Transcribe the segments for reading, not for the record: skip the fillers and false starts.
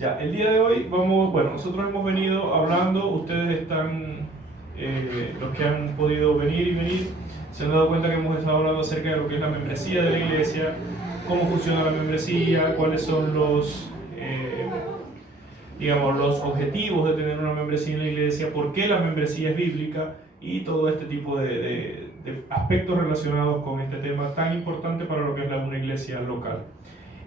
Ya, el día de hoy nosotros hemos venido hablando, ustedes están, los que han podido venir, se han dado cuenta que hemos estado hablando acerca de lo que es la membresía de la iglesia, cómo funciona la membresía, cuáles son los objetivos de tener una membresía en la iglesia, por qué la membresía es bíblica y todo este tipo de aspectos relacionados con este tema tan importante para lo que es una iglesia local.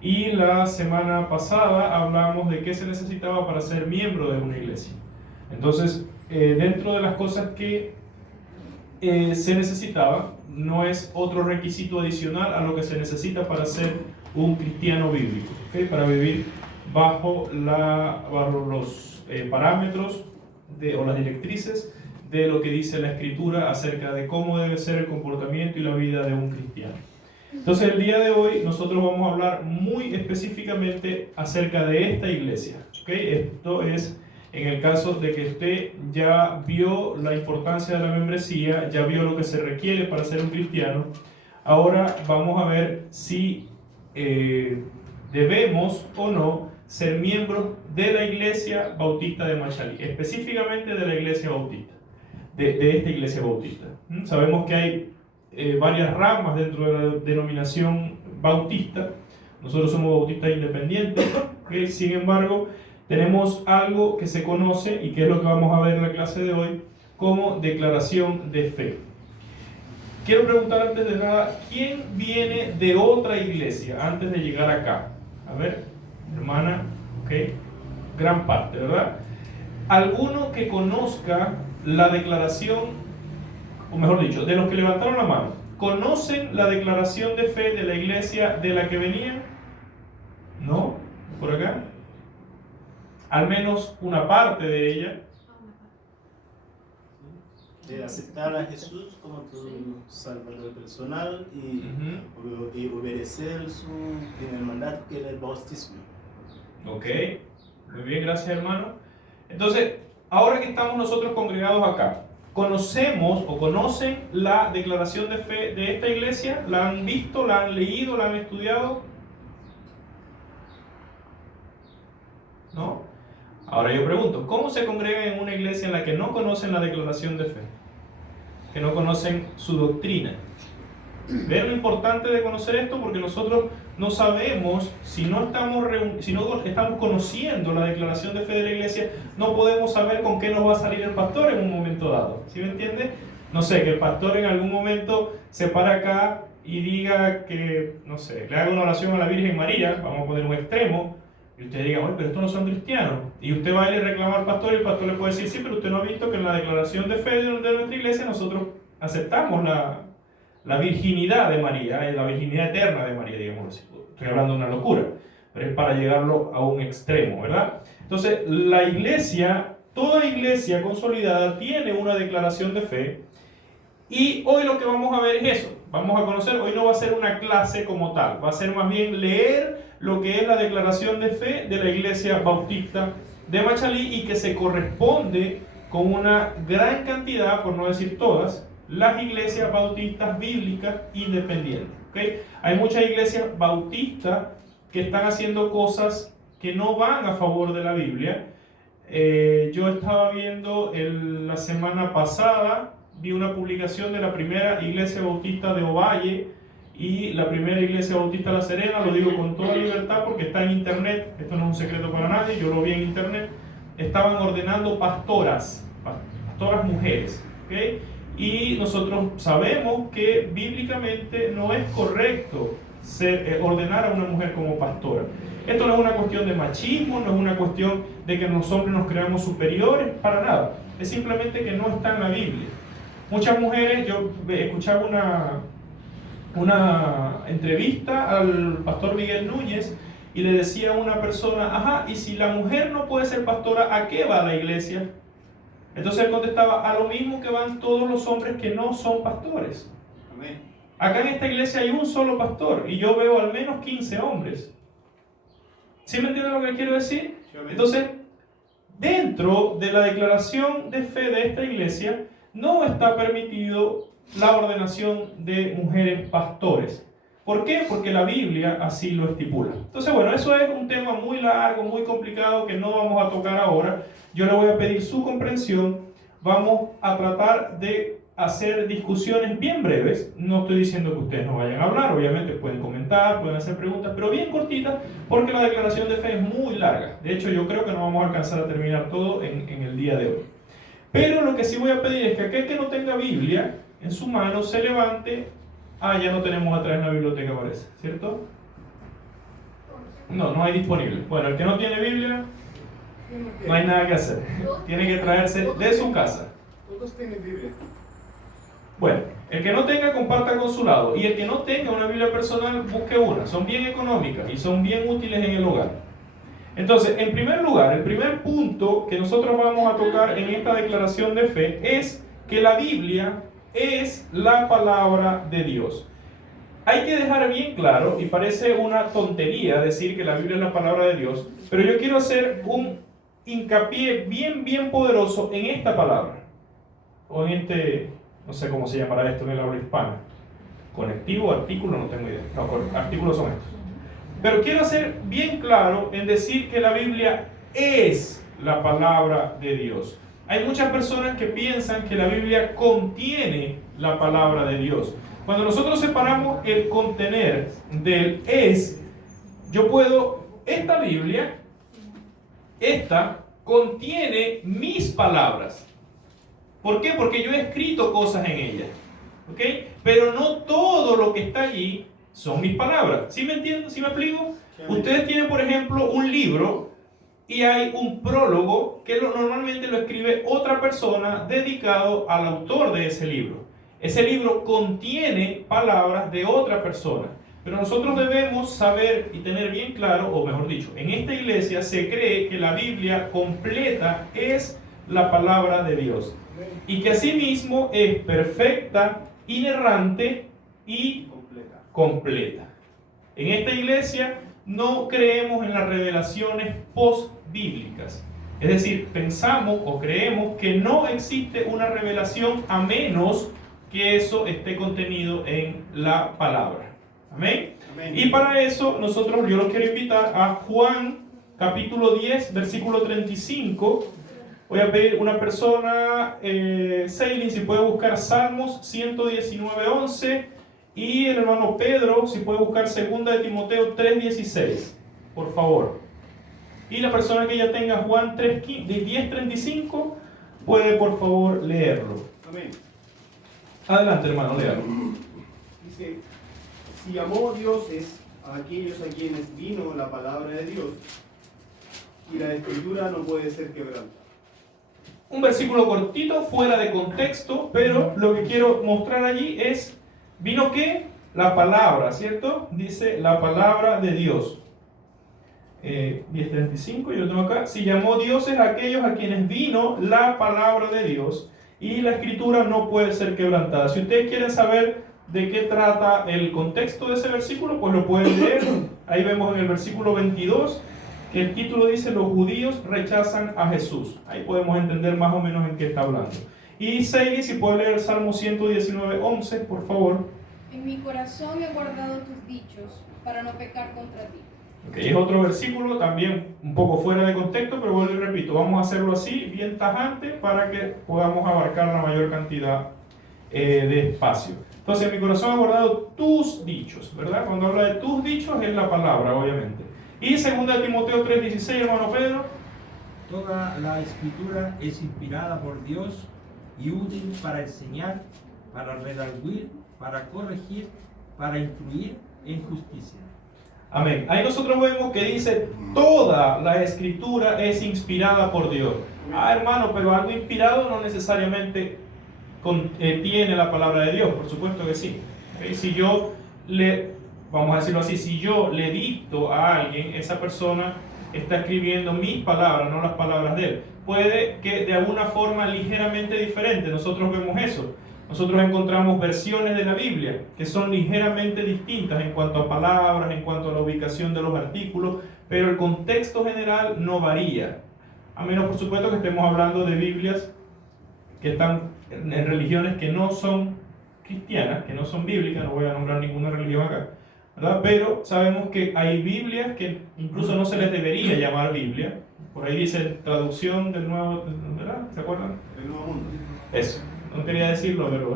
Y la semana pasada hablamos de qué se necesitaba para ser miembro de una iglesia. Entonces, dentro de las cosas que se necesitaba, no es otro requisito adicional a lo que se necesita para ser un cristiano bíblico, ¿okay? Para vivir bajo los parámetros o las directrices de lo que dice la Escritura acerca de cómo debe ser el comportamiento y la vida de un cristiano. Entonces el día de hoy nosotros vamos a hablar muy específicamente acerca de esta iglesia, ¿okay? Esto es en el caso de que usted ya vio la importancia de la membresía, ya vio lo que se requiere para ser un cristiano. Ahora vamos a ver si debemos o no ser miembros de la iglesia bautista de Machalí, específicamente de la iglesia bautista, de esta iglesia bautista. Sabemos que hay varias ramas dentro de la denominación bautista. Nosotros somos bautistas independientes, ¿okay? Sin embargo, tenemos algo que se conoce y que es lo que vamos a ver en la clase de hoy como declaración de fe. Quiero preguntar antes de nada, ¿quién viene de otra iglesia antes de llegar acá? A ver, hermana, ok, gran parte, ¿verdad? ¿Alguno que conozca la declaración, o mejor dicho, de los que levantaron la mano, conocen la declaración de fe de la iglesia de la que venían? ¿No? ¿Por acá? Al menos una parte de ella. De aceptar a Jesús como tu salvador personal y obedecer su primer mandato, que es el bautismo. Ok, muy bien, gracias hermano. Entonces, ahora que estamos nosotros congregados acá, ¿conocemos o conocen la declaración de fe de esta iglesia? ¿La han visto, la han leído, la han estudiado? ¿No? Ahora yo pregunto, ¿cómo se congregan en una iglesia en la que no conocen la declaración de fe? Que no conocen su doctrina. ¿Ven lo importante de conocer esto? Porque nosotros no sabemos, si no estamos conociendo la declaración de fe de la iglesia, no podemos saber con qué nos va a salir el pastor en un momento dado. ¿Sí me entiende? No sé, que el pastor en algún momento se para acá y diga que, no sé, le haga una oración a la Virgen María, vamos a poner un extremo, y usted diga, oye, pero estos no son cristianos. Y usted va a ir y reclamar al pastor y el pastor le puede decir, sí, pero usted no ha visto que en la declaración de fe de nuestra iglesia nosotros aceptamos la virginidad de María, la virginidad eterna de María, digamos así. Estoy hablando de una locura, pero es para llegarlo a un extremo, ¿verdad? Entonces, la iglesia, toda iglesia consolidada tiene una declaración de fe y hoy lo que vamos a ver es eso. Vamos a conocer, hoy no va a ser una clase como tal, va a ser más bien leer lo que es la declaración de fe de la iglesia bautista de Machalí y que se corresponde con una gran cantidad, por no decir todas, las iglesias bautistas bíblicas independientes. ¿Okay? Hay muchas iglesias bautistas que están haciendo cosas que no van a favor de la Biblia. Yo estaba viendo la semana pasada, vi una publicación de la primera iglesia bautista de Ovalle y la primera iglesia bautista de La Serena, lo digo con toda libertad porque está en internet, esto no es un secreto para nadie, yo lo vi en internet. Estaban ordenando pastoras mujeres, ¿okay? Y nosotros sabemos que bíblicamente no es correcto ordenar a una mujer como pastora. Esto no es una cuestión de machismo, no es una cuestión de que los hombres nos creamos superiores, para nada. Es simplemente que no está en la Biblia. Muchas mujeres, yo escuchaba una entrevista al pastor Miguel Núñez y le decía a una persona, ajá, y si la mujer no puede ser pastora, ¿a qué va a la iglesia? Entonces él contestaba, a lo mismo que van todos los hombres que no son pastores. Amén. Acá en esta iglesia hay un solo pastor y yo veo al menos 15 hombres. ¿Sí me entienden lo que quiero decir? Sí, amén. Entonces, dentro de la declaración de fe de esta iglesia, no está permitido la ordenación de mujeres pastores. ¿Por qué? Porque la Biblia así lo estipula. Entonces, bueno, eso es un tema muy largo, muy complicado que no vamos a tocar ahora. Yo le voy a pedir su comprensión. Vamos a tratar de hacer discusiones bien breves. No estoy diciendo que ustedes no vayan a hablar, obviamente pueden comentar, pueden hacer preguntas, pero bien cortitas, porque la declaración de fe es muy larga. De hecho, yo creo que no vamos a alcanzar a terminar todo en el día de hoy. Pero lo que sí voy a pedir es que aquel que no tenga Biblia en su mano se levante. Ya no tenemos atrás en la biblioteca, parece, ¿cierto? No hay disponible. Bueno, el que no tiene Biblia, no hay nada que hacer. Tiene que traerse de su casa. Todos tienen Biblia. Bueno, el que no tenga, comparta al consulado. Y el que no tenga una Biblia personal, busque una. Son bien económicas y son bien útiles en el hogar. Entonces, en primer lugar, el primer punto que nosotros vamos a tocar en esta declaración de fe es que la Biblia es la palabra de Dios. Hay que dejar bien claro, y parece una tontería decir que la Biblia es la palabra de Dios, pero yo quiero hacer un hincapié bien poderoso en esta palabra, o en no sé cómo se llamará esto en el habla hispana, conectivo, artículo, no tengo idea, no, artículos son estos. Pero quiero hacer bien claro en decir que la Biblia es la palabra de Dios. Hay muchas personas que piensan que la Biblia contiene la palabra de Dios. Cuando nosotros separamos el contener del es, yo puedo, esta Biblia, esta contiene mis palabras. ¿Por qué? Porque yo he escrito cosas en ella. ¿Ok? Pero no todo lo que está allí son mis palabras. ¿Sí me entienden? ¿Sí me explico? Ustedes tienen, por ejemplo, un libro y hay un prólogo que normalmente lo escribe otra persona dedicado al autor de ese libro. Ese libro contiene palabras de otra persona. Pero nosotros debemos saber y tener bien claro, o mejor dicho, en esta iglesia se cree que la Biblia completa es la palabra de Dios. Y que asimismo es perfecta, inerrante y completa. En esta iglesia no creemos en las revelaciones post-bíblicas. Es decir, pensamos o creemos que no existe una revelación a menos que eso esté contenido en la palabra. Amén. Amén. Y para eso yo los quiero invitar a Juan capítulo 10, versículo 35. Voy a pedir una persona, Seilin, si puede buscar Salmos 119, 11. Y el hermano Pedro, si puede buscar 2 de Timoteo 3:16, por favor. Y la persona que ya tenga Juan 10:35, puede por favor leerlo. Amén. Adelante, hermano, léalo. Dice, si llamó dioses a aquellos a quienes vino la palabra de Dios, y la escritura no puede ser quebrantada. Un versículo cortito, fuera de contexto, pero lo que quiero mostrar allí es, ¿vino qué? La palabra, ¿cierto? Dice la palabra de Dios. 10:35, yo lo tengo acá. Si llamó dioses a aquellos a quienes vino la palabra de Dios, y la escritura no puede ser quebrantada. Si ustedes quieren saber de qué trata el contexto de ese versículo, pues lo pueden leer. Ahí vemos en el versículo 22 que el título dice: los judíos rechazan a Jesús. Ahí podemos entender más o menos en qué está hablando. Y Seili, si puede leer el Salmo 119, 11, por favor. En mi corazón he guardado tus dichos para no pecar contra ti. Okay, es otro versículo también un poco fuera de contexto, pero vuelvo y repito, vamos a hacerlo así, bien tajante, para que podamos abarcar la mayor cantidad de espacio. Entonces, en mi corazón he guardado tus dichos, ¿verdad? Cuando habla de tus dichos es la palabra, obviamente. Y 2 de Timoteo 3:16, hermano Pedro. Toda la escritura es inspirada por Dios y útil para enseñar, para redarguir, para corregir, para instruir en justicia. Amén. Ahí nosotros vemos que dice: toda la escritura es inspirada por Dios. Hermano, pero algo inspirado no necesariamente tiene la palabra de Dios. Por supuesto que sí. ¿Okay? Si yo vamos a decirlo así, si yo le dicto a alguien, esa persona está escribiendo mis palabras, no las palabras de él. Puede que de alguna forma ligeramente diferente, nosotros vemos eso. Nosotros encontramos versiones de la Biblia que son ligeramente distintas en cuanto a palabras, en cuanto a la ubicación de los artículos, pero el contexto general no varía. A menos, por supuesto, que estemos hablando de Biblias que están en religiones que no son cristianas, que no son bíblicas, no voy a nombrar ninguna religión acá. ¿verdad? Pero sabemos que hay Biblias que incluso no se les debería llamar Biblia. Por ahí dice traducción del nuevo, ¿verdad? ¿Se acuerdan? El Nuevo Mundo. Eso, no quería decirlo, pero...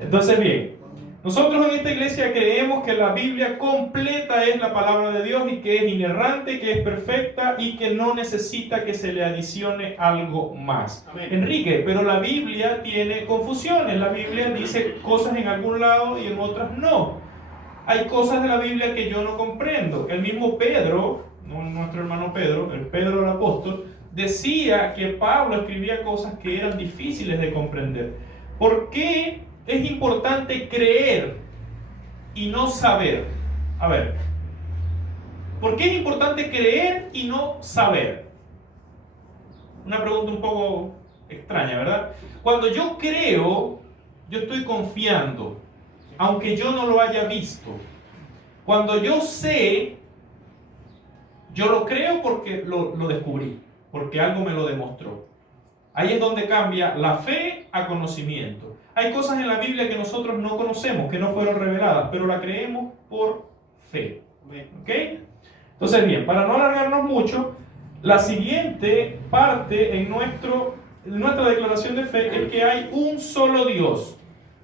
Entonces, bien, nosotros en esta iglesia creemos que la Biblia completa es la palabra de Dios y que es inerrante, que es perfecta y que no necesita que se le adicione algo más. Amén. Enrique, pero la Biblia tiene confusiones. La Biblia dice cosas en algún lado y en otras no. Hay cosas de la Biblia que yo no comprendo. El mismo Pedro, no nuestro hermano Pedro, el Pedro el apóstol, decía que Pablo escribía cosas que eran difíciles de comprender. ¿Por qué es importante creer y no saber? A ver, ¿por qué es importante creer y no saber? Una pregunta un poco extraña, ¿verdad? Cuando yo creo, yo estoy confiando, aunque yo no lo haya visto. Cuando yo sé, yo lo creo porque lo descubrí, porque algo me lo demostró. Ahí es donde cambia la fe a conocimiento. Hay cosas en la Biblia que nosotros no conocemos, que no fueron reveladas, pero la creemos por fe. ¿Ok? Entonces, bien, para no alargarnos mucho, la siguiente parte en nuestra declaración de fe es que hay un solo Dios.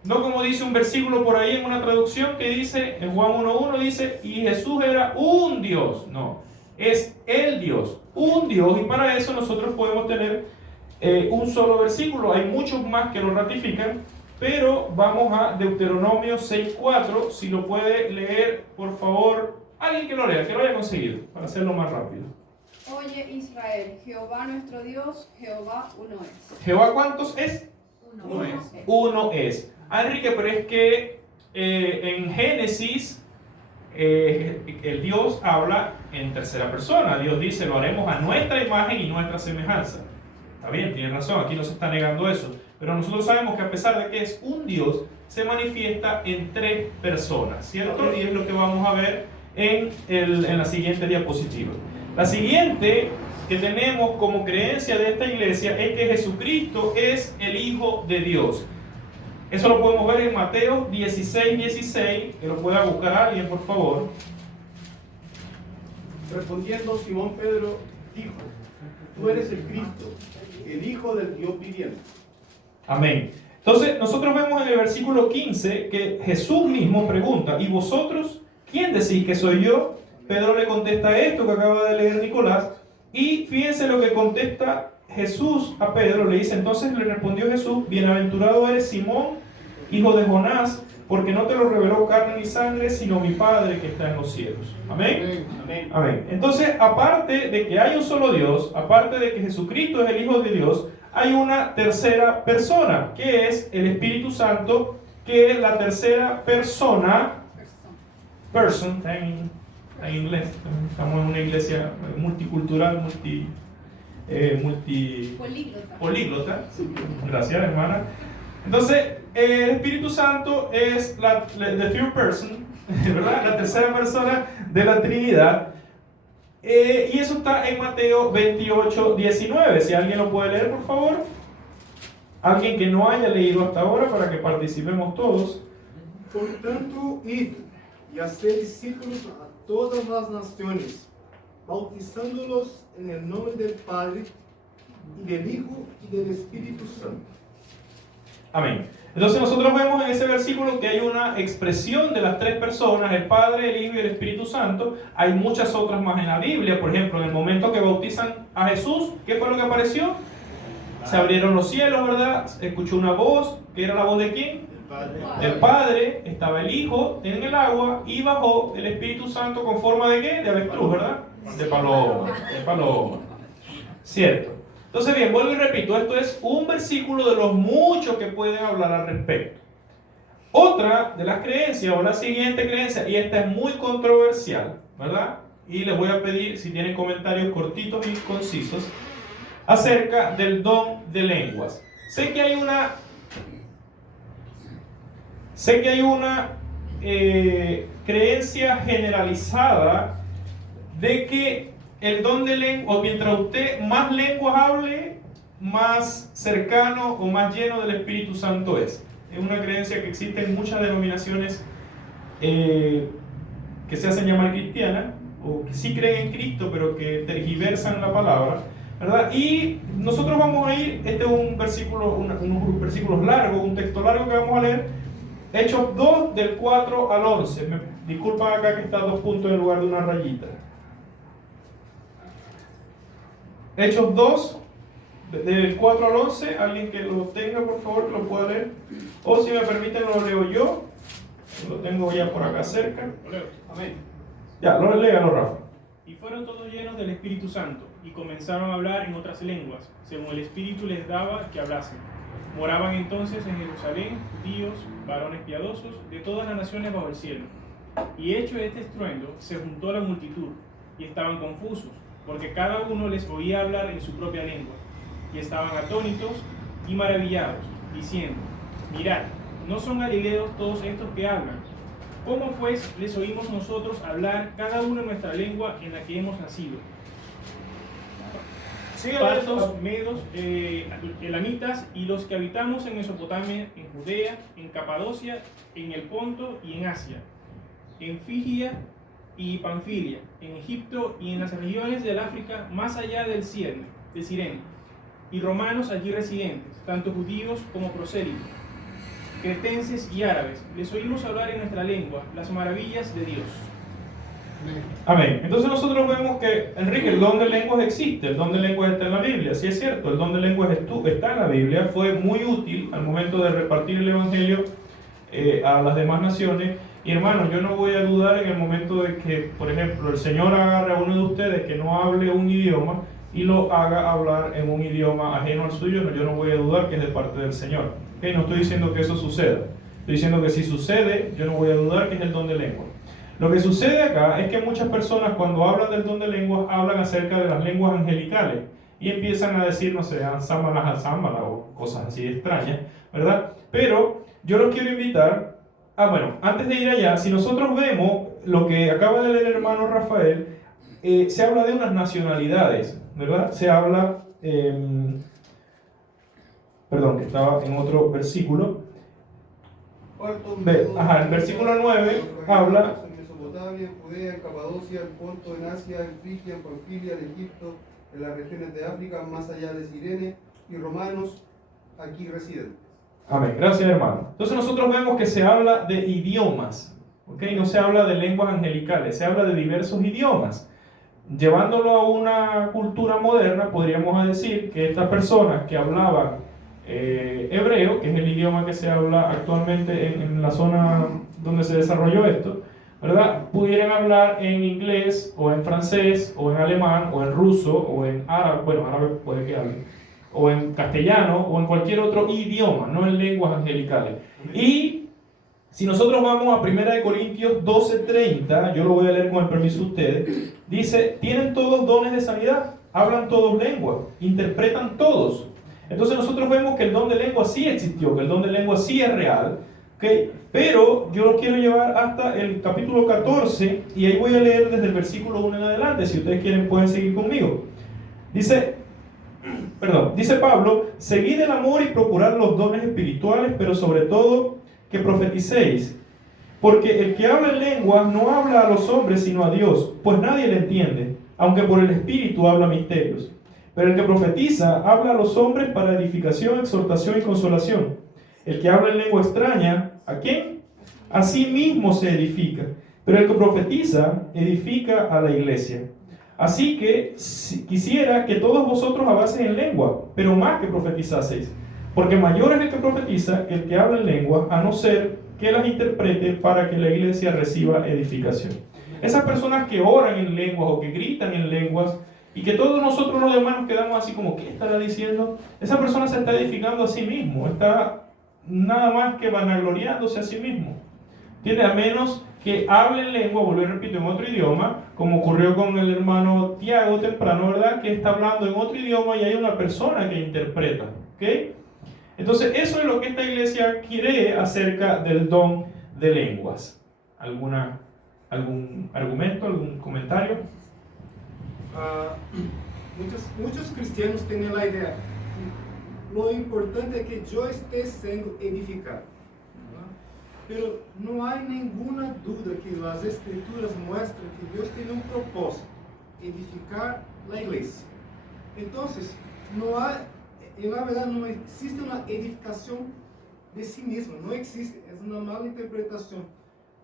No como dice un versículo por ahí en una traducción que dice, en Juan 1.1 dice, y Jesús era un Dios. No, es el Dios, un Dios, y para eso nosotros podemos tener un solo versículo. Hay muchos más que lo ratifican, pero vamos a Deuteronomio 6.4, si lo puede leer, por favor, alguien que lo lea, que lo haya conseguido, para hacerlo más rápido. Oye Israel, Jehová nuestro Dios, Jehová uno es. ¿Jehová cuántos es? Uno es. Uno es. Enrique, pero es que en Génesis el Dios habla en tercera persona. Dios dice, lo haremos a nuestra imagen y nuestra semejanza. Está bien, tiene razón, aquí no se está negando eso. Pero nosotros sabemos que a pesar de que es un Dios, se manifiesta en tres personas, ¿cierto? Y es lo que vamos a ver en la siguiente diapositiva. La siguiente que tenemos como creencia de esta iglesia es que Jesucristo es el Hijo de Dios. Eso lo podemos ver en Mateo 16:16, que lo pueda buscar alguien, por favor. Respondiendo Simón Pedro dijo, tú eres el Cristo, el Hijo del Dios viviente. Amén. Entonces, nosotros vemos en el versículo 15 que Jesús mismo pregunta, ¿y vosotros quién decís que soy yo? Pedro le contesta esto que acaba de leer Nicolás, y fíjense lo que contesta Jesús a Pedro. Le dice, entonces le respondió Jesús, bienaventurado eres Simón, hijo de Jonás, porque no te lo reveló carne ni sangre, sino mi Padre que está en los cielos. Amén. Amén. Amén. Entonces, aparte de que hay un solo Dios, aparte de que Jesucristo es el Hijo de Dios, hay una tercera persona, que es el Espíritu Santo, que es la tercera persona, person, en inglés, estamos en una iglesia multicultural, políglota. Gracias, hermana. Entonces, el Espíritu Santo es the third person, ¿verdad? La tercera persona de la Trinidad. Y eso está en Mateo 28:19. Si alguien lo puede leer, por favor. Alguien que no haya leído hasta ahora para que participemos todos. Por tanto, id y haced discípulos a todas las naciones, bautizándolos en el nombre del Padre, y del Hijo, y del Espíritu Santo. Amén. Entonces nosotros vemos en ese versículo que hay una expresión de las tres personas, el Padre, el Hijo y el Espíritu Santo. Hay muchas otras más en la Biblia. Por ejemplo, en el momento que bautizan a Jesús, ¿qué fue lo que apareció? Se abrieron los cielos, ¿verdad? Escuchó una voz, ¿que era la voz de quién? Del Padre. Estaba el Hijo en el agua y bajó el Espíritu Santo con forma de ¿qué? De avestruz, ¿verdad? De paloma. Cierto. Entonces, bien, vuelvo y repito, esto es un versículo de los muchos que pueden hablar al respecto. Otra de las creencias, o la siguiente creencia, y esta es muy controversial, ¿verdad? Y les voy a pedir si tienen comentarios cortitos y concisos acerca del don de lenguas. Sé que hay una creencia generalizada de que el don de lengua, o mientras usted más lenguas hable, más cercano o más lleno del Espíritu Santo es. Es una creencia que existe en muchas denominaciones que se hacen llamar cristianas, o que sí creen en Cristo, pero que tergiversan la palabra, ¿verdad? Y nosotros vamos a ir, este es un versículo, unos versículos largos, un texto largo que vamos a leer, Hechos 2, del 4 al 11. Disculpan acá que está 2 puntos en lugar de una rayita. Hechos 2, del 4 al 11, alguien que lo tenga, por favor, que lo pueda leer. O si me permiten, lo leo yo. Lo tengo ya por acá cerca. Amén. Ya, léalo, Rafa. Y fueron todos llenos del Espíritu Santo, y comenzaron a hablar en otras lenguas, según el Espíritu les daba que hablasen. Moraban entonces en Jerusalén judíos, varones piadosos, de todas las naciones bajo el cielo. Y hecho este estruendo, se juntó la multitud, y estaban confusos, porque cada uno les oía hablar en su propia lengua. Y estaban atónitos y maravillados, diciendo: mirad, ¿no son galileos todos estos que hablan? ¿Cómo pues les oímos nosotros hablar cada uno en nuestra lengua en la que hemos nacido? Partos, medos, elamitas y los que habitamos en Mesopotamia, en Judea, en Capadocia, en el Ponto y en Asia, en Frigia y Panfilia, en Egipto y en las regiones del África más allá del Sirene, y romanos allí residentes, tanto judíos como prosélitos, cretenses y árabes, les oímos hablar en nuestra lengua las maravillas de Dios. Amén. Entonces nosotros vemos que, Enrique, el don de lenguas existe, el don de lenguas está en la Biblia. Sí es cierto, el don de lenguas está en la Biblia, fue muy útil al momento de repartir el Evangelio a las demás naciones. Y hermano, yo no voy a dudar en el momento de que, por ejemplo, el Señor agarre a uno de ustedes que no hable un idioma y lo haga hablar en un idioma ajeno al suyo. No, yo no voy a dudar que es de parte del Señor. ¿Okay? No estoy diciendo que eso suceda. Estoy diciendo que si sucede, yo no voy a dudar que es el don de lenguas. Lo que sucede acá es que muchas personas cuando hablan del don de lenguas hablan acerca de las lenguas angelicales y empiezan a decir, no sé, ansámalas o cosas así extrañas, ¿verdad? Pero yo los quiero invitar bueno, antes de ir allá, si nosotros vemos lo que acaba de leer el hermano Rafael, se habla de unas nacionalidades, ¿verdad? Se habla, perdón, que estaba en otro versículo. El versículo 9 habla en Mesopotamia, en Judea, en Capadocia, en Ponto, en Asia, en Frigia, en Panfilia, en Egipto, en las regiones de África, más allá de Cirene, y romanos aquí residentes. Amén, gracias hermano. Entonces nosotros vemos que se habla de idiomas, ¿ok? No se habla de lenguas angelicales, se habla de diversos idiomas. Llevándolo a una cultura moderna, podríamos decir que estas personas que hablaban hebreo, que es el idioma que se habla actualmente en la zona donde se desarrolló esto, ¿verdad? Pudieran hablar en inglés, o en francés, o en alemán, o en ruso, o en árabe, bueno, árabe puede que hablen, o en castellano, o en cualquier otro idioma, no en lenguas angelicales. Y si nosotros vamos a 1 Corintios 12:30, yo lo voy a leer con el permiso de ustedes, dice, tienen todos dones de sanidad, hablan todos lenguas, interpretan todos. Entonces nosotros vemos que el don de lengua sí existió, que el don de lengua sí es real, ¿okay? Pero yo lo quiero llevar hasta el capítulo 14, y ahí voy a leer desde el versículo 1 en adelante, si ustedes quieren pueden seguir conmigo. Dice Pablo, seguid el amor y procurad los dones espirituales, pero sobre todo que profeticéis. Porque el que habla en lenguas no habla a los hombres sino a Dios, pues nadie le entiende, aunque por el Espíritu habla misterios. Pero el que profetiza habla a los hombres para edificación, exhortación y consolación. El que habla en lengua extraña, ¿a quién? A sí mismo se edifica. Pero el que profetiza edifica a la iglesia. Así que quisiera que todos vosotros hablaseis en lengua, pero más que profetizaseis. Porque mayor es el que profetiza que el que habla en lengua, a no ser que las interprete para que la iglesia reciba edificación. Esas personas que oran en lenguas o que gritan en lenguas, y que todos nosotros los demás nos quedamos así como, ¿qué estará diciendo? Esa persona se está edificando a sí mismo, está nada más que vanagloriándose a sí mismo. Tiene a menos que hable en lengua, volver, repito, en otro idioma, como ocurrió con el hermano Tiago temprano, ¿verdad? Que está hablando en otro idioma y hay una persona que interpreta, ¿ok? Entonces, eso es lo que esta iglesia cree acerca del don de lenguas. ¿Algún argumento, algún comentario? Muchos cristianos tienen la idea, lo importante es que yo esté siendo edificado, ¿no? Pero no hay ninguna duda que las escrituras muestran que Dios tiene un propósito, edificar la iglesia. Entonces, no hay, en la verdad no existe una edificación de sí misma, no existe, es una mala interpretación.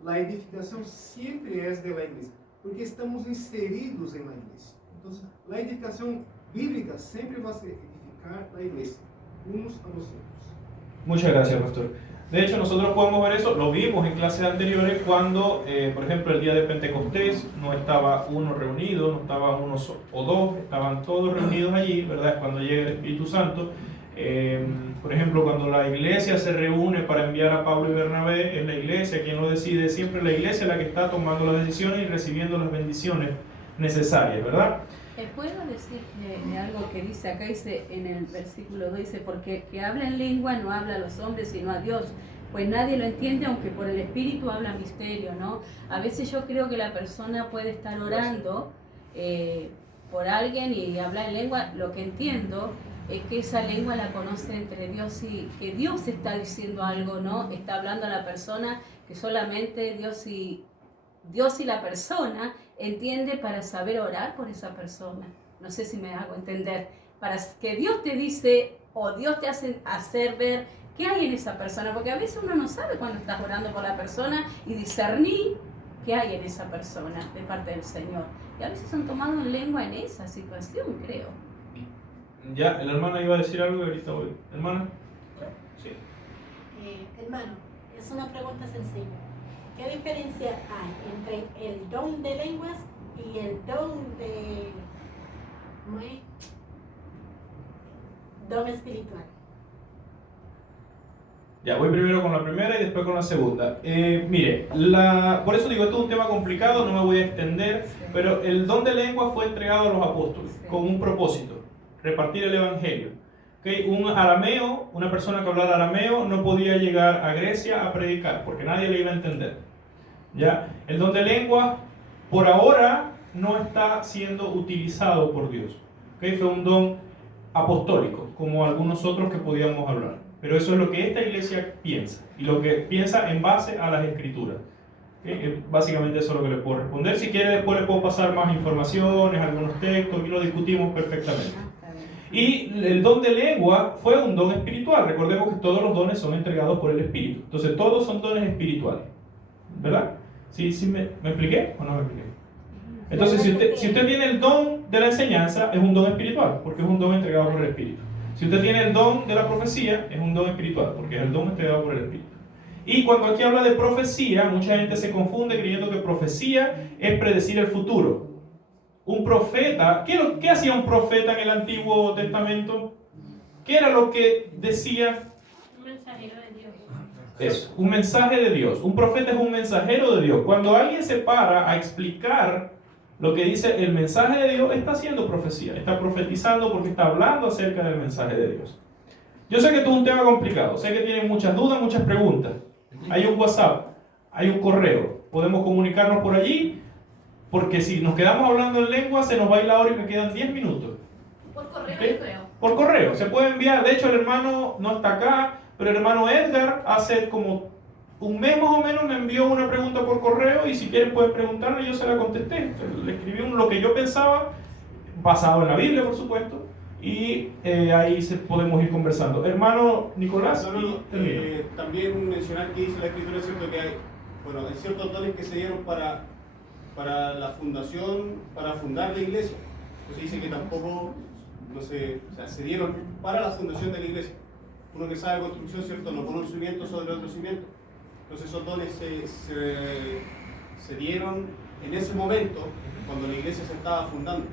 La edificación siempre es de la iglesia, porque estamos inseridos en la iglesia. Entonces, la edificación bíblica siempre va a ser edificar la iglesia, unos a los otros. Muchas gracias, pastor. De hecho, nosotros podemos ver eso, lo vimos en clases anteriores cuando, por ejemplo, el día de Pentecostés no estaba uno reunido, no estaba uno o dos, estaban todos reunidos allí, ¿verdad? Es cuando llega el Espíritu Santo. Por ejemplo, cuando la iglesia se reúne para enviar a Pablo y Bernabé, es la iglesia quien lo decide, siempre la iglesia la que está tomando las decisiones y recibiendo las bendiciones necesarias, ¿verdad? ¿Puedo decir algo que dice acá? Dice en el versículo 2, dice, porque que habla en lengua no habla a los hombres sino a Dios, pues nadie lo entiende aunque por el Espíritu habla misterio, ¿no? A veces yo creo que la persona puede estar orando por alguien y hablar en lengua. Lo que entiendo es que esa lengua la conoce entre Dios y que Dios está diciendo algo, ¿no? Está hablando a la persona, que solamente Dios y la persona entiende para saber orar por esa persona. No sé si me hago entender. Para que Dios te dice o Dios te hace hacer ver qué hay en esa persona. Porque a veces uno no sabe cuando estás orando por la persona y discernir qué hay en esa persona de parte del Señor. Y a veces son tomados en lengua en esa situación, creo. Ya, el hermano iba a decir algo y ahorita voy. ¿Hermana? Sí. Hermano, es una pregunta sencilla. ¿Qué diferencia hay entre el don de lenguas y el don de don espiritual? Ya, voy primero con la primera y después con la segunda. Mire, por eso digo, esto es un tema complicado, no me voy a extender, pero el don de lengua fue entregado a los apóstoles con un propósito, repartir el evangelio. ¿Okay? Un arameo, una persona que hablara arameo, no podía llegar a Grecia a predicar, porque nadie le iba a entender. ¿Ya? El don de lengua, por ahora, no está siendo utilizado por Dios. ¿Okay? Fue un don apostólico, como algunos otros que podíamos hablar. Pero eso es lo que esta iglesia piensa, y lo que piensa en base a las escrituras. ¿Okay? Básicamente eso es lo que le puedo responder. Si quiere, después le puedo pasar más informaciones, algunos textos, y lo discutimos perfectamente. Y el don de lengua fue un don espiritual. Recordemos que todos los dones son entregados por el Espíritu. Entonces todos son dones espirituales, ¿verdad? ¿Sí me expliqué o no me expliqué? Entonces si usted tiene el don de la enseñanza, es un don espiritual, porque es un don entregado por el Espíritu. Si usted tiene el don de la profecía, es un don espiritual, porque es el don entregado por el Espíritu. Y cuando aquí habla de profecía, mucha gente se confunde creyendo que profecía es predecir el futuro. Un profeta, ¿qué hacía un profeta en el Antiguo Testamento? ¿Qué era lo que decía? Un mensajero de Dios. Eso, un mensaje de Dios. Un profeta es un mensajero de Dios. Cuando alguien se para a explicar lo que dice el mensaje de Dios, está haciendo profecía, está profetizando porque está hablando acerca del mensaje de Dios. Yo sé que esto es un tema complicado, sé que tienen muchas dudas, muchas preguntas. Hay un WhatsApp, hay un correo, podemos comunicarnos por allí, porque si nos quedamos hablando en lengua se nos va a ir la hora y me quedan 10 minutos. Por correo, ¿Okay? yo creo. Por correo, se puede enviar. De hecho, el hermano no está acá, pero el hermano Edgar hace como un mes más o menos me envió una pregunta por correo y si quieren pueden preguntarle, yo se la contesté. Le escribí lo que yo pensaba, basado en la Biblia, por supuesto, y ahí podemos ir conversando. Hermano Nicolás, también mencionar que dice la Escritura, es cierto que hay ciertos dones que se dieron para la fundación, para fundar la iglesia. Entonces dice que tampoco, se dieron para la fundación de la iglesia. Uno que sabe construcción, ¿cierto? No pone un cimiento sobre otro cimiento. Entonces esos dones se dieron en ese momento, cuando la iglesia se estaba fundando.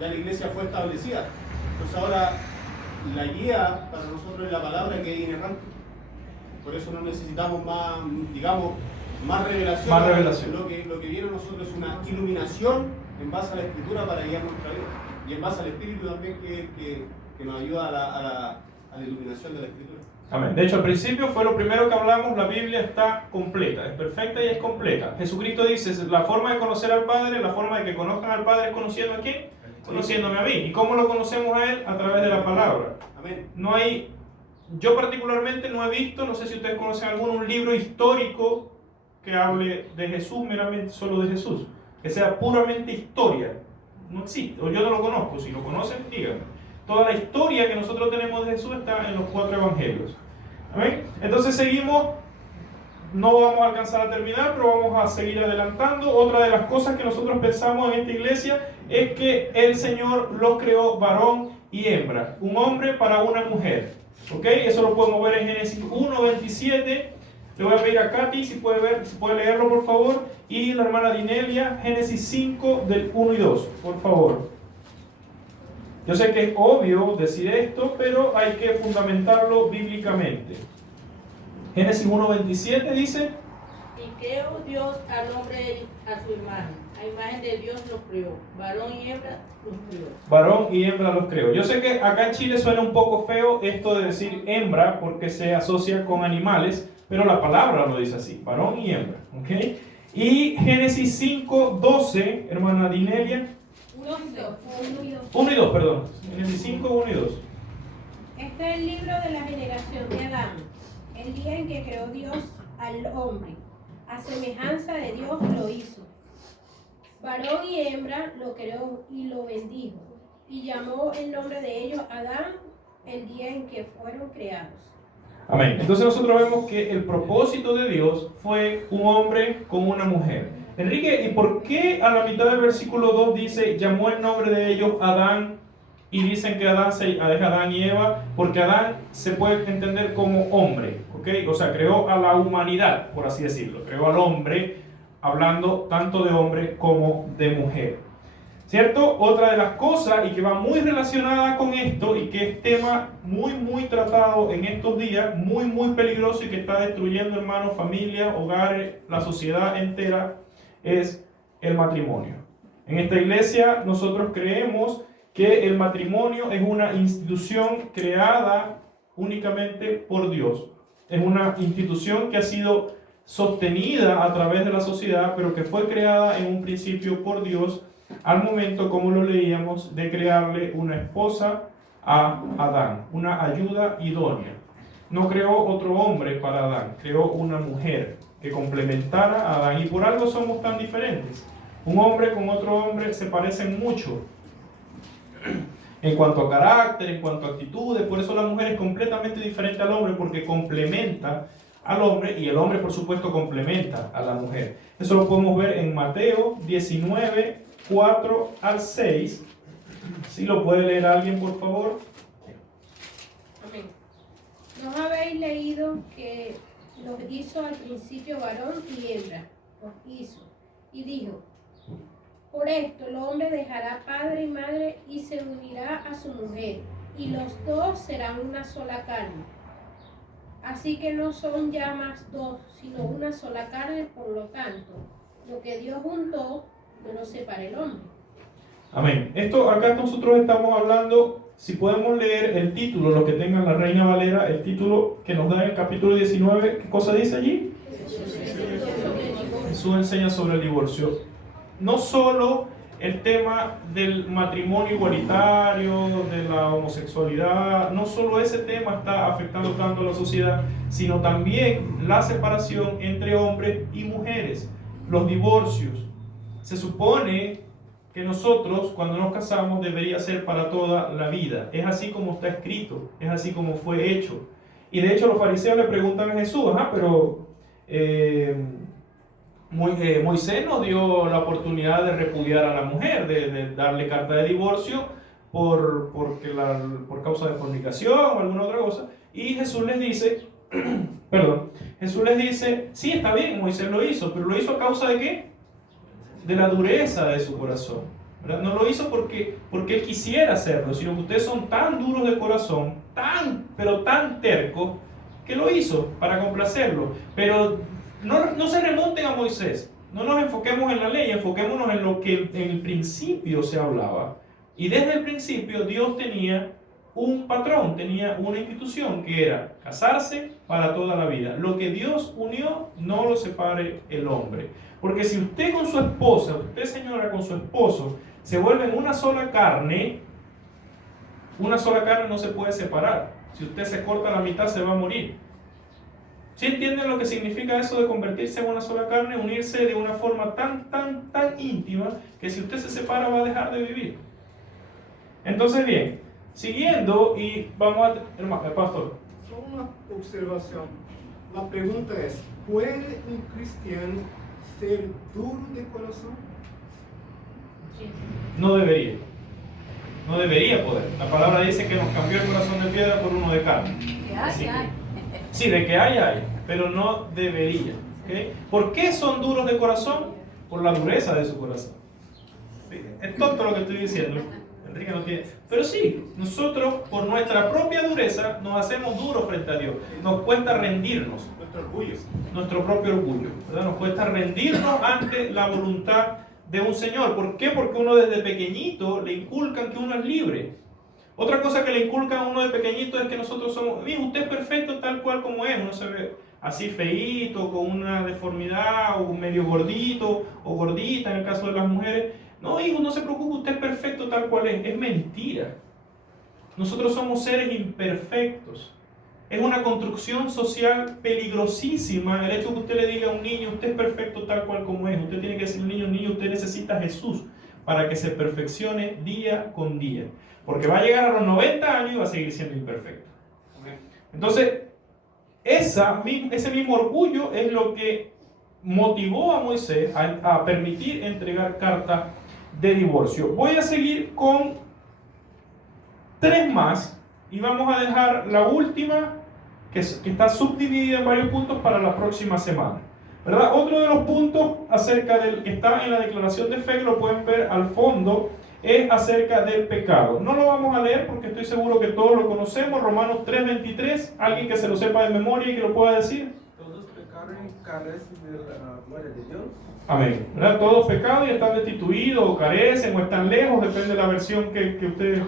Ya la iglesia fue establecida. Entonces ahora la guía para nosotros es la palabra, que es inerrante. Por eso no necesitamos más revelación. Más revelación. Lo que viene a nosotros es una iluminación en base a la Escritura para guiar nuestra vida. Y en base al Espíritu también que nos ayuda a la iluminación de la Escritura. Amén. De hecho, al principio fue lo primero que hablamos, la Biblia está completa, es perfecta y es completa. Jesucristo dice, la forma de conocer al Padre, la forma de que conozcan al Padre es conociendo a quién, conociéndome a mí. ¿Y cómo lo conocemos a Él? A través de la palabra. Amén. No hay yo particularmente no he visto, no sé si ustedes conocen un libro histórico que hable de Jesús, meramente solo de Jesús, que sea puramente historia. No existe, o yo no lo conozco. Si lo conocen, díganme. Toda la historia que nosotros tenemos de Jesús está en los 4 evangelios. ¿Amén? Entonces seguimos, no vamos a alcanzar a terminar, pero vamos a seguir adelantando. Otra de las cosas que nosotros pensamos en esta iglesia es que el Señor los creó varón y hembra, un hombre para una mujer. ¿Ok? Eso lo podemos ver en Génesis 1:27. Le voy a pedir a Katy si puede leerlo, por favor. Y la hermana Dinelia, Génesis 5 del 1 y 2, por favor. Yo sé que es obvio decir esto, pero hay que fundamentarlo bíblicamente. Génesis 1:27 dice: y creó Dios al hombre a su imagen, a imagen de Dios los creó, varón y hembra los creó. Varón y hembra los creó. Yo sé que acá en Chile suena un poco feo esto de decir hembra porque se asocia con animales, pero la palabra lo dice así, varón y hembra. ¿Okay? Y Génesis 5:12, hermana Dinelia. 1 y 2. 1 y 2, perdón. Génesis 5, 1 y 2. Este es el libro de la generación de Adán, el día en que creó Dios al hombre. A semejanza de Dios lo hizo. Varón y hembra lo creó y lo bendijo. Y llamó el nombre de ellos Adán el día en que fueron creados. Amén. Entonces nosotros vemos que el propósito de Dios fue un hombre con una mujer. Enrique, ¿y por qué a la mitad del versículo 2 dice, llamó el nombre de ellos Adán, y dicen que Adán es Adán y Eva? Porque Adán se puede entender como hombre, ¿ok? O sea, creó a la humanidad, por así decirlo. Creó al hombre, hablando tanto de hombre como de mujer. ¿Cierto? Otra de las cosas, y que va muy relacionada con esto, y que es tema muy tratado en estos días, muy peligroso, y que está destruyendo, hermanos, familias, hogares, la sociedad entera, es el matrimonio. En esta iglesia nosotros creemos que el matrimonio es una institución creada únicamente por Dios. Es una institución que ha sido sostenida a través de la sociedad, pero que fue creada en un principio por Dios al momento, como lo leíamos, de crearle una esposa a Adán, una ayuda idónea. No creó otro hombre para Adán, creó una mujer que complementara a Adán, y por algo somos tan diferentes. Un hombre con otro hombre se parecen mucho en cuanto a carácter, en cuanto a actitudes. Por eso la mujer es completamente diferente al hombre, porque complementa al hombre, y el hombre por supuesto complementa a la mujer. Eso lo podemos ver en Mateo 19, 4 al 6. Si lo puede leer alguien, por favor. Amén. ¿No habéis leído que los hizo al principio varón y hembra? Los hizo. Y dijo: por esto el hombre dejará padre y madre y se unirá a su mujer, y los dos serán una sola carne. Así que no son ya más dos, sino una sola carne. Por lo tanto, lo que Dios juntó, no lo separe el hombre. Amén. Esto acá nosotros estamos hablando, si podemos leer el título, los que tengan la Reina Valera, el título que nos da en el capítulo 19, ¿qué cosa dice allí? Jesús enseña sobre el divorcio. No solo el tema del matrimonio igualitario, de la homosexualidad, no solo ese tema está afectando tanto a la sociedad, sino también la separación entre hombres y mujeres, los divorcios. Se supone que nosotros, cuando nos casamos, debería ser para toda la vida. Es así como está escrito, es así como fue hecho. Y de hecho los fariseos le preguntan a Jesús, pero Moisés nos dio la oportunidad de repudiar a la mujer, de darle carta de divorcio por causa de fornicación o alguna otra cosa. Y Jesús les dice, sí, está bien, Moisés lo hizo, pero lo hizo a causa de ¿qué? De la dureza de su corazón, ¿verdad? No lo hizo porque él quisiera hacerlo, sino que ustedes son tan duros de corazón, pero tan tercos, que lo hizo para complacerlo. Pero no se remonten a Moisés, no nos enfoquemos en la ley, enfoquémonos en lo que en el principio se hablaba. Y desde el principio Dios tenía un patrón, tenía una institución, que era casarse para toda la vida. Lo que Dios unió, no lo separe el hombre. Porque si usted con su esposa, usted señora con su esposo, se vuelven una sola carne, Una sola carne no se puede separar. Si usted se corta la mitad, se va a morir. ¿Sí entienden lo que significa eso de convertirse en una sola carne? Unirse de una forma tan íntima que si usted se separa va a dejar de vivir. Entonces, bien, siguiendo y vamos a... Hermano, el pastor. Solo una observación. La pregunta es, ¿puede un cristiano ser duro de corazón? No debería. No debería poder. La palabra dice que nos cambió el corazón de piedra por uno de carne. Así que, sí, de que hay, pero no debería. ¿Okay? ¿Por qué son duros de corazón? Por la dureza de su corazón. ¿Sí? Es tonto lo que estoy diciendo. Enrique no tiene. Pero sí, nosotros por nuestra propia dureza nos hacemos duros frente a Dios. Nos cuesta rendirnos. Nuestro orgullo. Nuestro propio orgullo. ¿Verdad? Nos cuesta rendirnos ante la voluntad de un Señor. ¿Por qué? Porque uno desde pequeñito le inculcan que uno es libre. Otra cosa que le inculcan a uno de pequeñito es que nosotros somos, mire, usted es perfecto tal cual como es. Uno se ve así feíto, con una deformidad, o medio gordito, o gordita en el caso de las mujeres. No, hijo, no se preocupe, usted es perfecto tal cual es. Es mentira. Nosotros somos seres imperfectos. Es una construcción social peligrosísima el hecho de que usted le diga a un niño, usted es perfecto tal cual como es. Usted tiene que decir a un niño, usted necesita a Jesús para que se perfeccione día con día. Porque va a llegar a los 90 años y va a seguir siendo imperfecto. Entonces, ese mismo orgullo es lo que motivó a Moisés a permitir entregar carta de divorcio. Voy a seguir con 3 más y vamos a dejar la última que está subdividida en varios puntos para la próxima semana, ¿verdad? Otro de los puntos acerca del que está en la declaración de fe, que lo pueden ver al fondo, es acerca del pecado. No lo vamos a leer porque estoy seguro que todos lo conocemos. Romanos 3:23, alguien que se lo sepa de memoria y que lo pueda decir. Todos pecaron y carecen de la gloria de Dios. Amén. ¿Verdad? Todos pecados y están destituidos o carecen o están lejos, depende de la versión que ustedes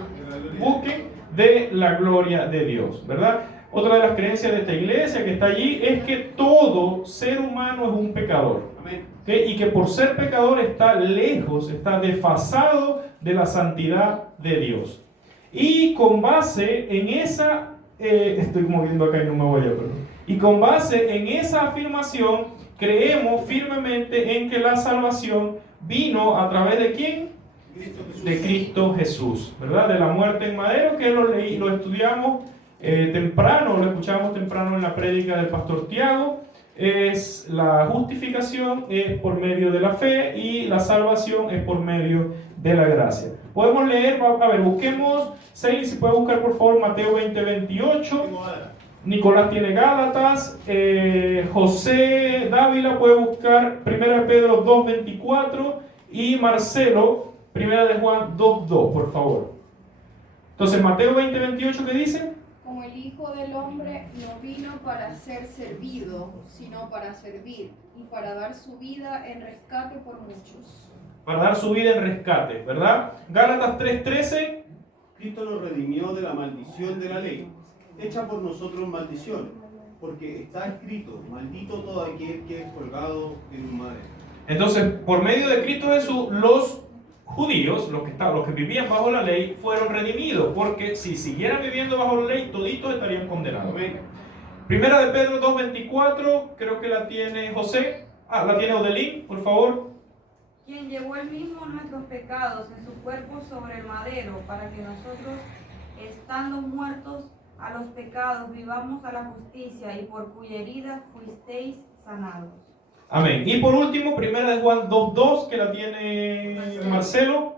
busquen, de la gloria de Dios, ¿verdad? Otra de las creencias de esta iglesia que está allí es que todo ser humano es un pecador. Amén. ¿Okay? Y que por ser pecador está lejos, está desfasado de la santidad de Dios. Y con base en esa, estoy moviendo acá y no me voy a perdón. Y con base en esa afirmación, creemos firmemente en que la salvación vino a través de ¿quién? De Cristo Jesús, ¿verdad? De la muerte en madero, que lo estudiamos temprano, lo escuchamos temprano en la prédica del pastor Tiago. Es la justificación es por medio de la fe y la salvación es por medio de la gracia. Podemos leer, a ver, busquemos, Celine, si puede buscar por favor Mateo 20:28. Nicolás tiene Gálatas, José Dávila puede buscar 1 Pedro 2:24 y Marcelo 1 de Juan 2:2, por favor. Entonces, Mateo 20:28, ¿qué dice? Como el Hijo del Hombre no vino para ser servido, sino para servir y para dar su vida en rescate por muchos. Para dar su vida en rescate, ¿verdad? Gálatas 3:13. Cristo nos redimió de la maldición de la ley, hecha por nosotros maldición, porque está escrito, maldito todo aquel que es colgado en un madero. Entonces, por medio de Cristo Jesús, los judíos, los que vivían bajo la ley, fueron redimidos, porque si siguieran viviendo bajo la ley, toditos estarían condenados. Primera de Pedro 2:24, creo que la tiene José. La tiene Odelín, por favor. Quien llevó él mismo nuestros pecados en su cuerpo sobre el madero, para que nosotros, estando muertos a los pecados, vivamos a la justicia, y por cuya herida fuisteis sanados. Amén. Y por último, primera de Juan 2:2, que la tiene Marcelo.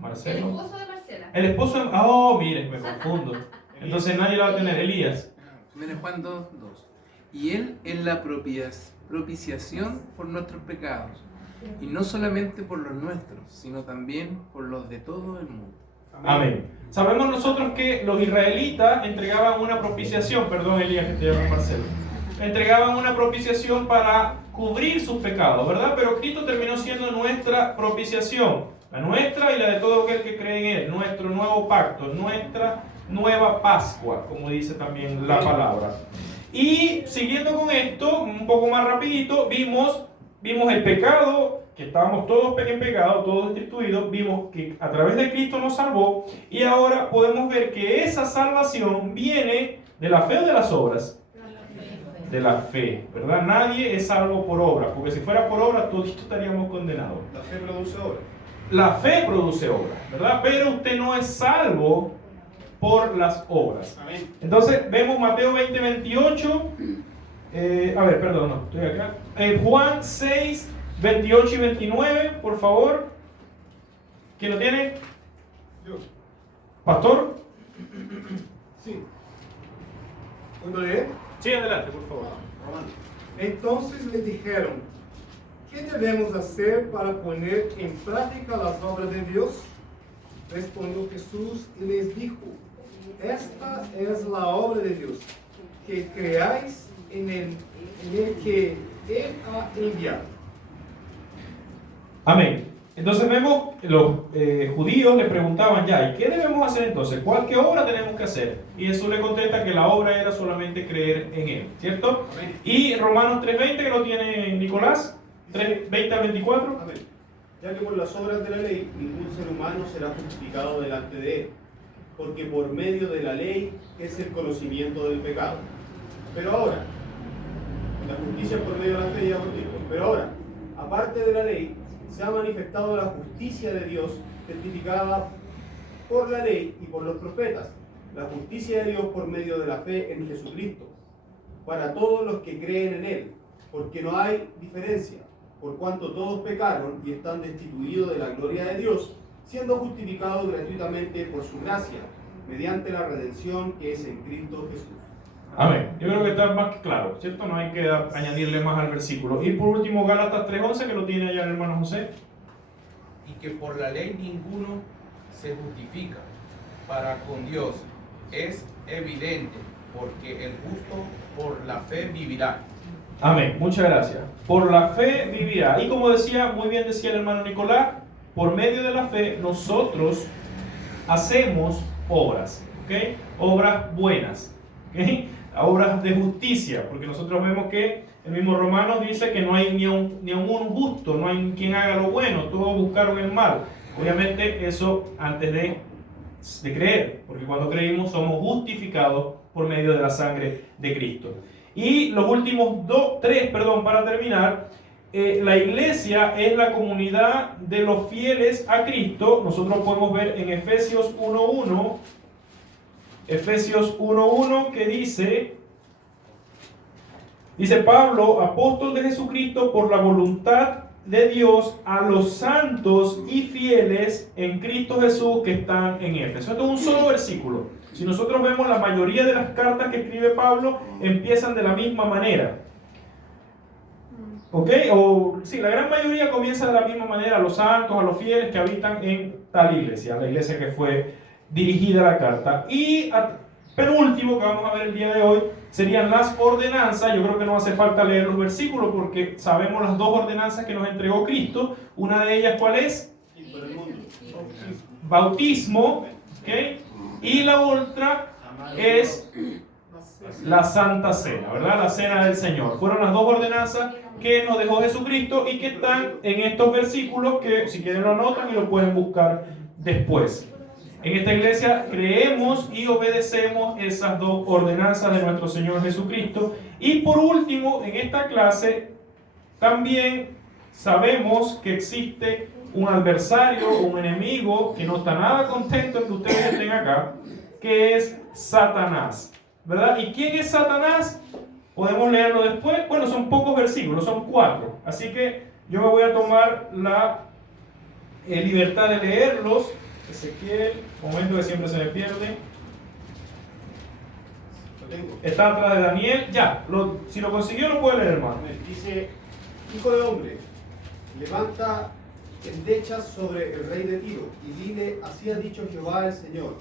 El esposo de Marcela. El esposo de... Oh, miren, me confundo. Entonces nadie la va a tener. Elías. Primera Juan 2:2. Y él es la propiciación por nuestros pecados, y no solamente por los nuestros, sino también por los de todo el mundo. Amén. Sabemos nosotros que los israelitas entregaban una propiciación, perdón Elías que te llamo Marcelo, entregaban una propiciación para cubrir sus pecados, ¿verdad? Pero Cristo terminó siendo nuestra propiciación, la nuestra y la de todo aquel que cree en Él, nuestro nuevo pacto, nuestra nueva Pascua, como dice también la palabra. Y siguiendo con esto, un poco más rapidito, vimos vimos el pecado, que estábamos todos en pecado, todos destituidos, vimos que a través de Cristo nos salvó, y ahora podemos ver que esa salvación viene de la fe o de las obras. De la fe, ¿verdad? Nadie es salvo por obra, porque si fuera por obra, todos estaríamos condenados. La fe produce obra. La fe produce obra, ¿verdad? Pero usted no es salvo por las obras. Amén. Entonces, vemos Mateo 20, 28. A ver, perdón, no, estoy acá. Juan 6, 28 y 29, por favor. ¿Quién lo tiene? Yo. ¿Pastor? Sí. ¿Puedo leer? Sí, adelante, por favor. Entonces le dijeron, ¿qué debemos hacer para poner en práctica las obras de Dios? Respondió Jesús y les dijo, esta es la obra de Dios, que creáis en el que Él ha enviado. Amén. Entonces vemos, los judíos le preguntaban ya, ¿y qué debemos hacer entonces? ¿Qué obra tenemos que hacer? Y Jesús le contesta que la obra era solamente creer en Él, ¿cierto? Amén. Y Romanos 3:20, que lo tiene Nicolás, 3:20 al 24. Amén. Ya que por las obras de la ley ningún ser humano será justificado delante de Él, porque por medio de la ley es el conocimiento del pecado. Pero ahora, la justicia por medio de la fe ya por tiempo. Pero ahora, aparte de la ley, se ha manifestado la justicia de Dios, testificada por la ley y por los profetas, la justicia de Dios por medio de la fe en Jesucristo, para todos los que creen en Él, porque no hay diferencia, por cuanto todos pecaron y están destituidos de la gloria de Dios, siendo justificados gratuitamente por su gracia, mediante la redención que es en Cristo Jesús. Amén. Yo creo que está más que claro, ¿cierto? No hay que añadirle más al versículo. Y por último, Gálatas 3:11, que lo tiene allá el hermano José. Y que por la ley ninguno se justifica para con Dios. Es evidente, porque el justo por la fe vivirá. Amén. Muchas gracias. Por la fe vivirá. Y como decía, muy bien decía el hermano Nicolás, por medio de la fe nosotros hacemos obras, ¿ok? Obras buenas, ¿ok? Obras de justicia, porque nosotros vemos que el mismo Romanos dice que no hay ni un justo, no hay quien haga lo bueno, todos buscaron el mal. Obviamente eso antes de creer, porque cuando creímos somos justificados por medio de la sangre de Cristo. Y los últimos tres, para terminar, la iglesia es la comunidad de los fieles a Cristo. Nosotros podemos ver en Efesios 1:1, Efesios 1:1, que dice Pablo, apóstol de Jesucristo por la voluntad de Dios, a los santos y fieles en Cristo Jesús que están en Éfeso. Esto es un solo versículo. Si nosotros vemos, la mayoría de las cartas que escribe Pablo empiezan de la misma manera. ¿Ok? Sí, la gran mayoría comienza de la misma manera, a los santos, a los fieles que habitan en tal iglesia, la iglesia que fue dirigida la carta. Y penúltimo, que vamos a ver el día de hoy, serían las ordenanzas. Yo creo que no hace falta leer los versículos porque sabemos las dos ordenanzas que nos entregó Cristo. Una de ellas, ¿cuál es? Bautismo, ¿ok? Y la otra es la Santa Cena, ¿verdad? La Cena del Señor. Fueron las dos ordenanzas que nos dejó Jesucristo y que están en estos versículos, que si quieren lo anotan y lo pueden buscar después. En esta iglesia creemos y obedecemos esas dos ordenanzas de nuestro Señor Jesucristo. Y por último, en esta clase también sabemos que existe un adversario, un enemigo que no está nada contento en que ustedes estén acá, que es Satanás, ¿verdad? ¿Y quién es Satanás? Podemos leerlo después. Bueno, son pocos versículos, son 4. Así que yo me voy a tomar la libertad de leerlos. Ezequiel, momento que siempre se me pierde. Está atrás de Daniel. Ya, si lo consiguió lo puede leer, hermano. Dice, hijo de hombre, levanta endechas sobre el rey de Tiro y dile, así ha dicho Jehová el Señor,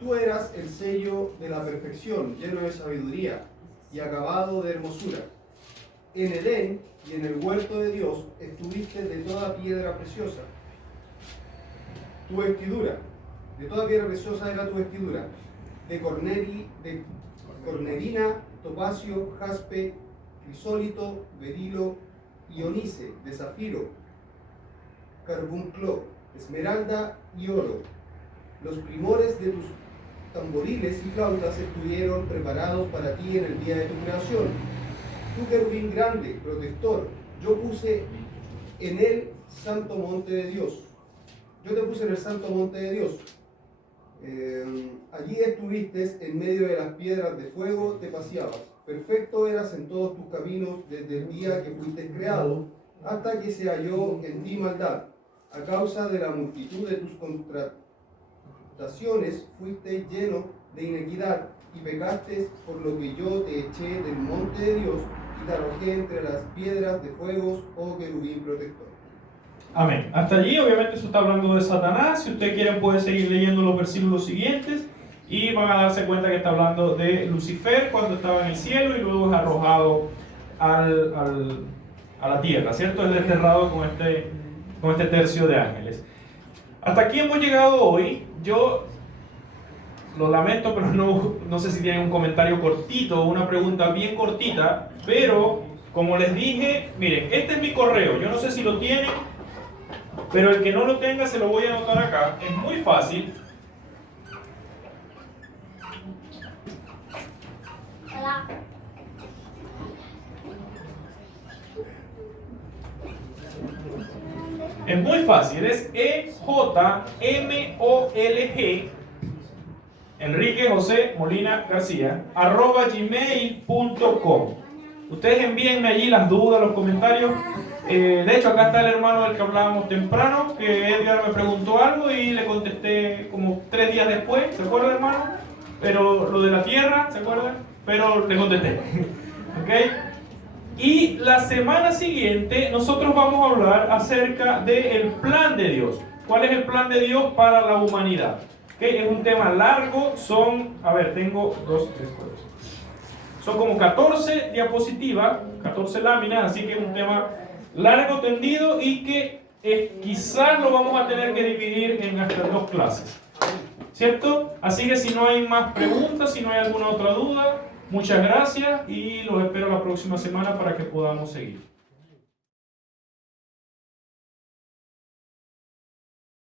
tú eras el sello de la perfección, lleno de sabiduría y acabado de hermosura. En Edén y en el huerto de Dios estuviste de toda piedra preciosa. Tu vestidura, de toda piedra preciosa era tu vestidura, de cornerina, topacio, jaspe, crisólito, berilo y onice, de zafiro, carbunclo, esmeralda y oro. Los primores de tus tamboriles y flautas estuvieron preparados para ti en el día de tu creación. Tu querubín grande, protector, yo puse en el santo monte de Dios. Yo te puse en el santo monte de Dios. Allí estuviste en medio de las piedras de fuego, te paseabas. Perfecto eras en todos tus caminos desde el día que fuiste creado, hasta que se halló en ti maldad. A causa de la multitud de tus contrataciones fuiste lleno de inequidad y pecaste, por lo que yo te eché del monte de Dios y te arrojé entre las piedras de fuego, oh querubín protector. Amén. Hasta allí, obviamente, eso está hablando de Satanás. Si ustedes quieren, pueden seguir leyendo los versículos siguientes y van a darse cuenta que está hablando de Lucifer cuando estaba en el cielo y luego es arrojado a la tierra, ¿cierto? Es desterrado con este tercio de ángeles. Hasta aquí hemos llegado hoy. Yo lo lamento, pero no sé si tienen un comentario cortito o una pregunta bien cortita, pero como les dije, miren, este es mi correo. Yo no sé si lo tienen, pero el que no lo tenga se lo voy a anotar acá. Es muy fácil. Hola. Es muy fácil, es EJMOLG, Enrique José Molina García, @gmail.com. Ustedes envíenme allí las dudas, los comentarios. De hecho, acá está el hermano del que hablábamos temprano, que Edgar me preguntó algo y le contesté como 3 días después, ¿se acuerda, hermano? Pero lo de la tierra, ¿se acuerdan? Pero le contesté. ¿Ok? Y la semana siguiente nosotros vamos a hablar acerca del plan de Dios. ¿Cuál es el plan de Dios para la humanidad? ¿Okay? Es un tema largo, tengo 2, 3, 4. Son como 14 diapositivas, 14 láminas, así que es un tema largo, tendido y que quizás lo vamos a tener que dividir en hasta 2 clases. ¿Cierto? Así que si no hay más preguntas, si no hay alguna otra duda, muchas gracias y los espero la próxima semana para que podamos seguir.